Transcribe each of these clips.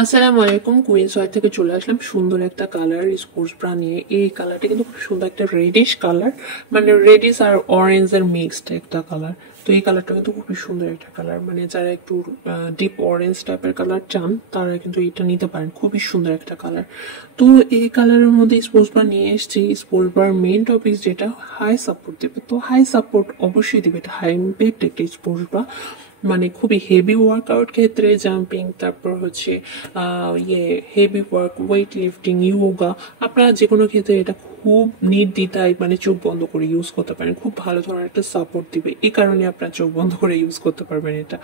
আসসালামু আলাইকুম। Queen's war থেকে চলে আসলাম সুন্দর একটা কালার স্পোর্টস ব্রা নিয়ে। এই কালারটা কিন্তু খুব সুন্দর একটা রেডিশ কালার, মানে রেডিশ আর অরেঞ্জ এর মিক্সড একটা কালার। তো এই কালারটা কিন্তু খুবই সুন্দর একটা কালার, মানে যারা একটু ডিপ অরেঞ্জ টাইপের কালার চান তারা কিন্তু এটা নিতে পারেন। খুবই সুন্দর একটা কালার। তো এই কালারের মধ্যে স্পোর্টস ব্রা নিয়ে এসেছি। স্পোর্টস ব্রার মেইন টপিক যেটা হাই সাপোর্ট দেবে, তো হাই সাপোর্ট অবশ্যই দেবে। এটা হাই ইম্প্যাক্ট একটা স্পোর্টস ব্রা, মানে খুবই হেভি ওয়ার্কআউট ক্ষেত্রে জাম্পিং, তারপর হচ্ছে heavy work, weight lifting, yoga, আপনারা যে কোনো ক্ষেত্রে এটা খুব নির্দ্বিধায় মানে চোখ বন্ধ করে ইউজ করতে পারেন। খুব ভালো ধরনের একটা সাপোর্ট দিবে, এই কারণে আপনারা চোখ বন্ধ করে ইউজ করতে পারবেন এটা।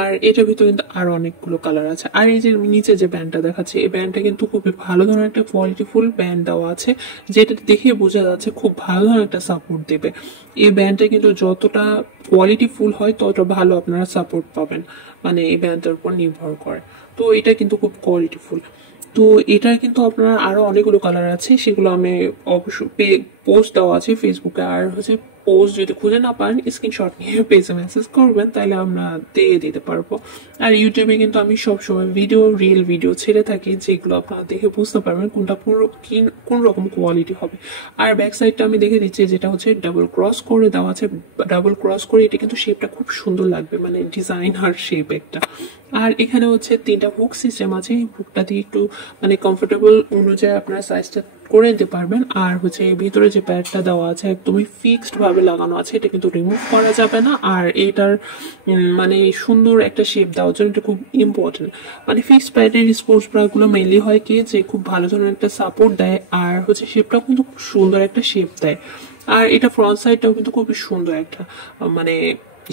আর এটার ভিতরে কিন্তু আরো অনেকগুলো কালার আছে। আর এই যে নিচে যে ব্যান্ডটা দেখাচ্ছে, এই ব্যান্ডটা কিন্তু খুবই ভালো ধরনের একটা কোয়ালিটিফুল ব্যান্ড দেওয়া আছে, যেটা দেখে বোঝা যাচ্ছে খুব ভালো ধরনের একটা সাপোর্ট দেবে। এই ব্যান্ডটা কিন্তু যতটা কোয়ালিটিফুল হয় ততটা ভালো আপনারা সাপোর্ট পাবেন, মানে এই ব্যান্ডটার উপর নির্ভর করে। তো এটা কিন্তু খুব কোয়ালিটিফুল। তো এটার কিন্তু আপনার আরো অনেকগুলো কালার আছে, সেগুলো আমি অবশ্যই পোস্ট দেওয়া আছে ফেসবুকে। আর হচ্ছে পোস্ট যদি খুঁজে না পান, স্ক্রিনশট নিয়ে পেজে মেসেজ করবেন, তাহলে আমরা দিয়ে দিতে পারবো। আর ইউটিউবে কিন্তু আমি সবসময় রিয়েল ভিডিও ছেড়ে থাকি, যেগুলো আপনারা দেখে বুঝতে পারবেন কোনটা পুরো কোন রকম কোয়ালিটি হবে। আর ব্যাক সাইডটা আমি দেখে দিচ্ছি, যেটা হচ্ছে ডাবল ক্রস করে দেওয়া আছে। ডাবল ক্রস করে এটা কিন্তু শেপটা খুব সুন্দর লাগবে, মানে ডিজাইন আর শেপ একটা। আর এখানে হচ্ছে 3টা হুক সিস্টেম আছে, হুকটা দিয়ে একটু মানে কমফোর্টেবল অনুযায়ী আপনারা সাইজটা করে নিতে পারবেন। আর হচ্ছে ভিতরে যে প্যাডটা দেওয়া আছে একদমই ফিক্সড ভাবে লাগানো আছে, এটা কিন্তু রিমুভ করা যাবে না। আর এটার মানে সুন্দর একটা শেপ দেওয়ার জন্য এটা খুব ইম্পর্টেন্ট। মানে ফিক্সড প্যাডের স্পোর্টস ব্রা গুলো মেনলি হয় কি, যে খুব ভালো ধরনের একটা সাপোর্ট দেয়, আর হচ্ছে শেপটাও কিন্তু খুব সুন্দর একটা শেপ দেয়। আর এটা ফ্রন্ট সাইডটাও কিন্তু খুবই সুন্দর একটা মানে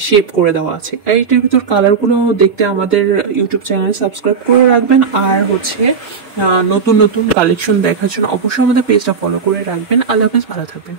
শেপ করে দেওয়া আছে। আর এটার ভিতর কালারগুলো দেখতে আমাদের ইউটিউব চ্যানেল সাবস্ক্রাইব করে রাখবেন। আর হচ্ছে নতুন নতুন কালেকশন দেখার জন্য অবশ্যই আমাদের পেজটা ফলো করে রাখবেন। আল্লাহ হাফেজ, ভালো থাকবেন।